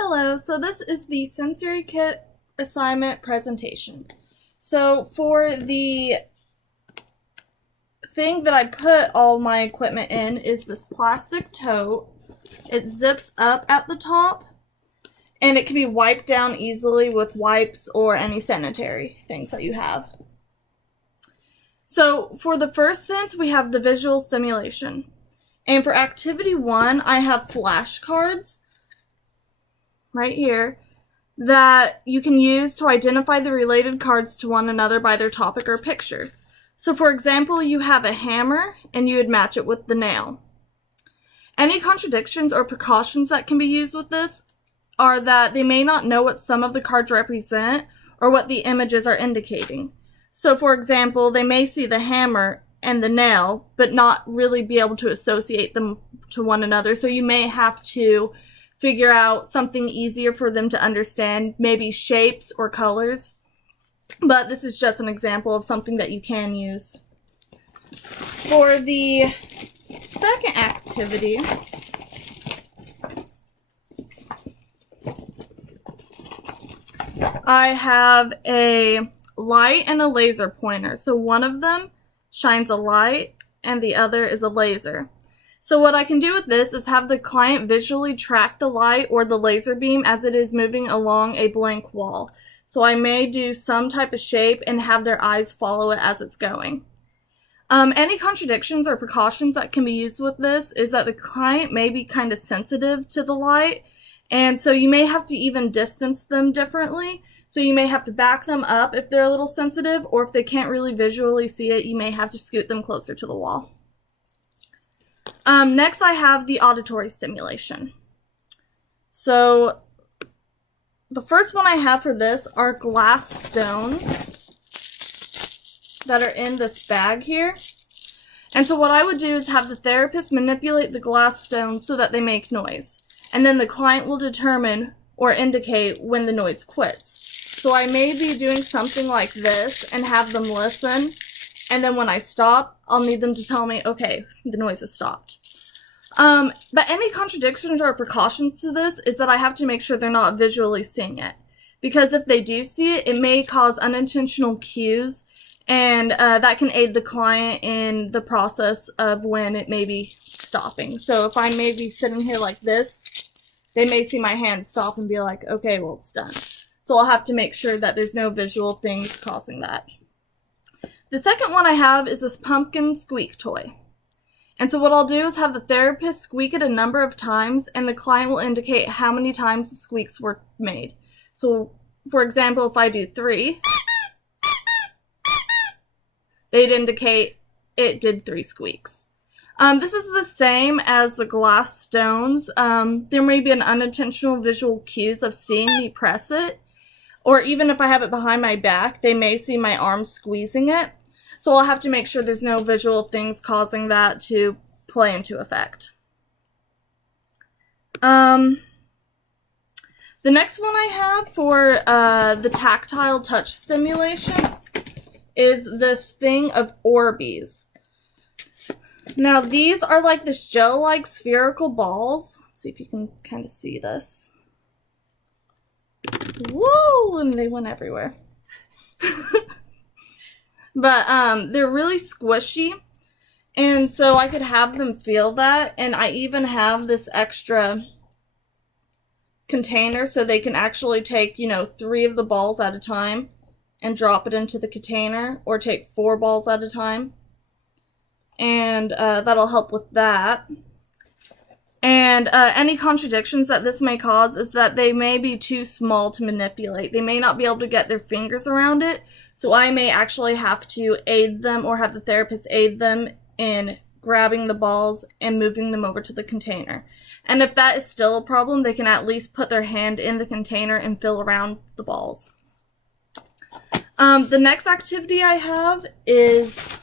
Hello, so this is the Sensory Kit assignment presentation. So for the thing that I put all my equipment in is this plastic tote. It zips up at the top and it can be wiped down easily with wipes or any sanitary things that you have. So for the first sense, we have the visual stimulation. And for activity 1, I have flashcards right here that you can use to identify the related cards to one another by their topic or picture. So for example, you have a hammer and you would match it with the nail. Any contradictions or precautions that can be used with this are that they may not know what some of the cards represent or what the images are indicating. So for example, they may see the hammer and the nail, but not really be able to associate them to one another. So you may have to figure out something easier for them to understand, maybe shapes or colors. But this is just an example of something that you can use. For the second activity, I have a light and a laser pointer. So one of them shines a light and the other is a laser. So what I can do with this is have the client visually track the light or the laser beam as it is moving along a blank wall. So I may do some type of shape and have their eyes follow it as it's going. Any contradictions or precautions that can be used with this is that the client may be kind of sensitive to the light, and so you may have to even distance them differently. So you may have to back them up if they're a little sensitive, or if they can't really visually see it, you may have to scoot them closer to the wall. Next, I have the auditory stimulation. So the first one I have for this are glass stones that are in this bag here. And so what I would do is have the therapist manipulate the glass stones so that they make noise. And then the client will determine or indicate when the noise quits. So I may be doing something like this and have them listen. And then when I stop, I'll need them to tell me, okay, the noise has stopped. But any contradictions or precautions to this is that I have to make sure they're not visually seeing it. Because if they do see it, it may cause unintentional cues, and that can aid the client in the process of when it may be stopping. So if I may be sitting here like this, they may see my hand stop and be like, okay, well, it's done. So I'll have to make sure that there's no visual things causing that. The second one I have is this pumpkin squeak toy. And so what I'll do is have the therapist squeak it a number of times, and the client will indicate how many times the squeaks were made. So, for example, if I do 3, they'd indicate it did 3 squeaks. This is the same as the glass stones. There may be an unintentional visual cues of seeing me press it, or even if I have it behind my back, they may see my arm squeezing it. So I'll have to make sure there's no visual things causing that to play into effect. The next one I have for the tactile touch stimulation is this thing of Orbeez. Now these are like this gel-like spherical balls. Let's see if you can kind of see this. Woo! And they went everywhere. But they're really squishy, and so I could have them feel that, and I even have this extra container so they can actually take, 3 of the balls at a time and drop it into the container, or take 4 balls at a time, and that'll help with that. And any contradictions that this may cause is that they may be too small to manipulate. They may not be able to get their fingers around it, so I may actually have to aid them or have the therapist aid them in grabbing the balls and moving them over to the container. And if that is still a problem, they can at least put their hand in the container and feel around the balls. The next activity I have is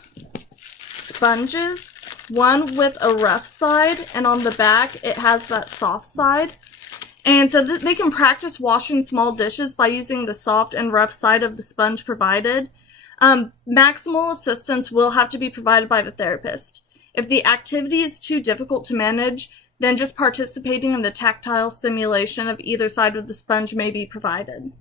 sponges. One with a rough side, and on the back it has that soft side. And so they can practice washing small dishes by using the soft and rough side of the sponge provided. Maximal assistance will have to be provided by the therapist. If the activity is too difficult to manage, then just participating in the tactile stimulation of either side of the sponge may be provided.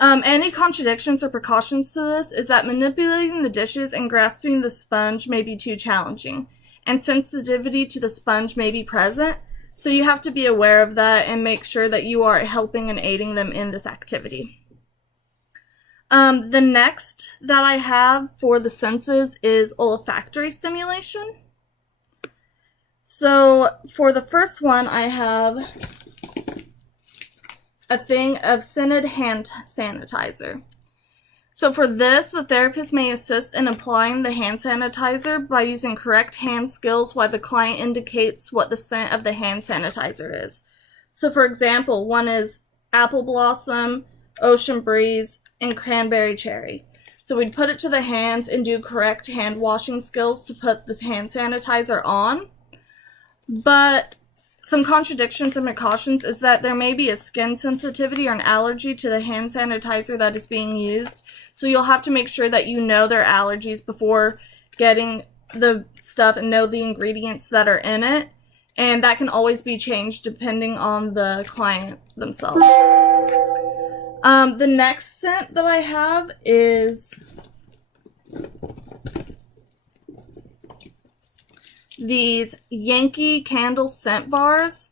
Any contradictions or precautions to this is that manipulating the dishes and grasping the sponge may be too challenging, and sensitivity to the sponge may be present, so you have to be aware of that and make sure that you are helping and aiding them in this activity. The next that I have for the senses is olfactory stimulation. So for the first one, I have a thing of scented hand sanitizer. So for this, the therapist may assist in applying the hand sanitizer by using correct hand skills while the client indicates what the scent of the hand sanitizer is. So for example, one is apple blossom, ocean breeze, and cranberry cherry. So we'd put it to the hands and do correct hand washing skills to put this hand sanitizer on. But some contradictions and precautions is that there may be a skin sensitivity or an allergy to the hand sanitizer that is being used. So you'll have to make sure that you know their allergies before getting the stuff and know the ingredients that are in it. And that can always be changed depending on the client themselves. The next scent that I have is these Yankee Candle scent bars,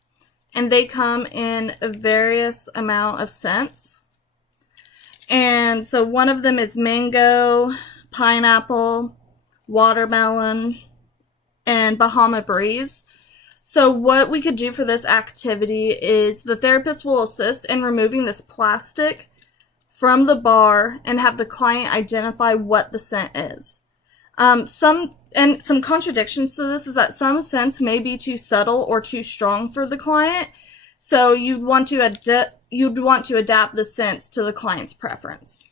and they come in a various amount of scents. And so one of them is mango, pineapple, watermelon, and Bahama Breeze. So what we could do for this activity is the therapist will assist in removing this plastic from the bar and have the client identify what the scent is. Some contradictions to this is that some scents may be too subtle or too strong for the client, so you'd want to adapt the scents to the client's preference.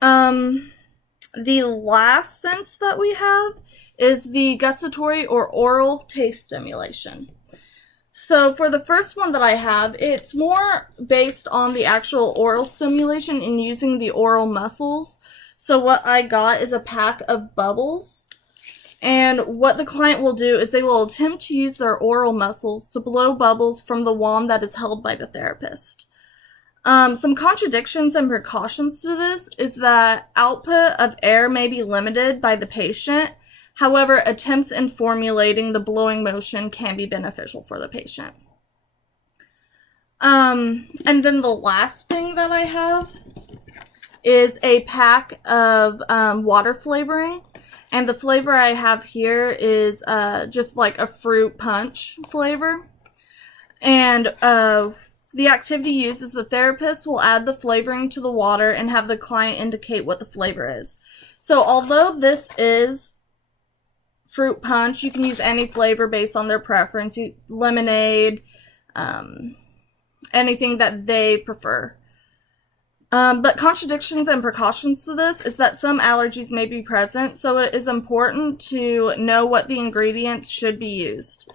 The last sense that we have is the gustatory or oral taste stimulation. So for the first one that I have, it's more based on the actual oral stimulation and using the oral muscles. So what I got is a pack of bubbles, and what the client will do is they will attempt to use their oral muscles to blow bubbles from the wand that is held by the therapist. Some contradictions and precautions to this is that output of air may be limited by the patient. However, attempts in formulating the blowing motion can be beneficial for the patient. And then the last thing that I have is a pack of water flavoring. And the flavor I have here is just like a fruit punch flavor. And the activity uses the therapist will add the flavoring to the water and have the client indicate what the flavor is. So although this is fruit punch, you can use any flavor based on their preference. Lemonade, anything that they prefer. But contradictions and precautions to this is that some allergies may be present, so it is important to know what the ingredients should be used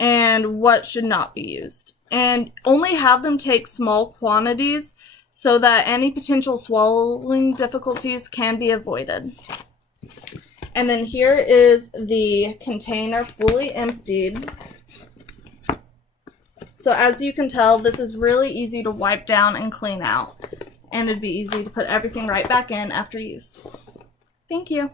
and what should not be used. And only have them take small quantities so that any potential swallowing difficulties can be avoided. And then here is the container fully emptied. So as you can tell, this is really easy to wipe down and clean out. And it'd be easy to put everything right back in after use. Thank you.